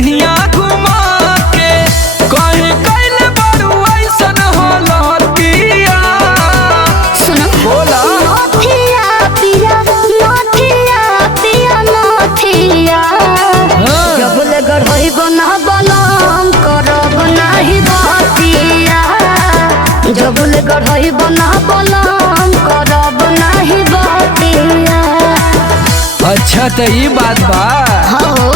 दहिया घुमा के कहीं कैले बारू ऐसन होलतिया। सुनो बोला नथिया पिया नथिया पिया नथिया जबले गढ़ई बना बलम करब नाही बतिया। जबले गढ़ई बना बलम करब नाही बतिया। अच्छा तो ये बात बा। हो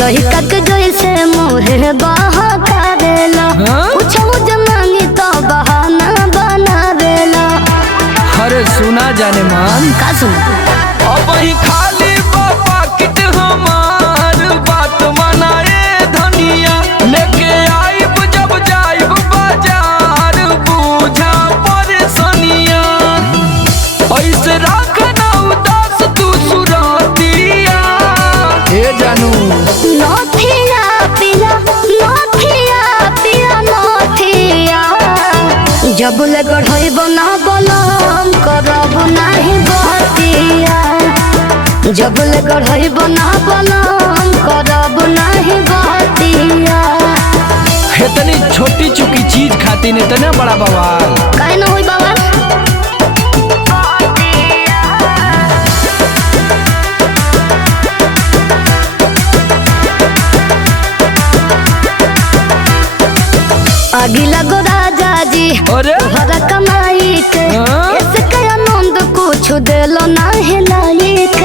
लहिका के जैसे मोहे बहका देला पूछो जमानी तो बहाना बना देला। अरे सुना जाने मान का सुन अब ही खाली बाबा किट हमार बात मनाए धनिया लेके आइब जब जाइब बाजार बूझा परेशानिया। ऐसे रखना उदास तू सुरतिया। हे जानू नथिया पिया नथिया पिया नथिया जबले गढ़ई बना बलम करब नाही बतिया। जबले गढ़ई बना बलम करब नाही बतिया। इतनी छोटी चुकी चीज खाती ने इतना बड़ा बवाल। काहे न होई बाबा आगी लगो राजा जी अरे हरा कमाई के हाँ? इसके आनंद कुछ देलो नाही लायक।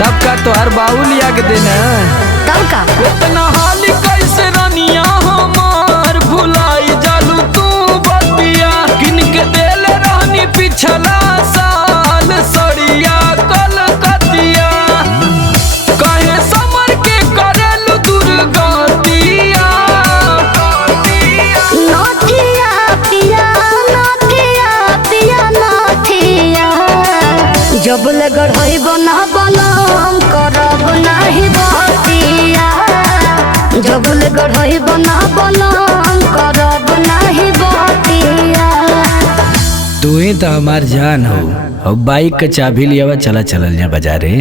तब का तो हर बाबू लिया के देना। तब का इतना हाली कैसे रनिया हमार भुलाई जालू तू बतिया। किन के देल रहनी पिछला साल सड़िया कलकतिया। कहे समर के करेलू दुर्गतिया। नथिया पिया नथिया पिया नथिया जबले गढ़ई बना बलम करब नाही बतिया। जबले गढ़ई बना बलम करब नाही बतिया। तू ही तो हमार जान हो। अब बाइक का चाबी लिया चला चलल जा बाजारे।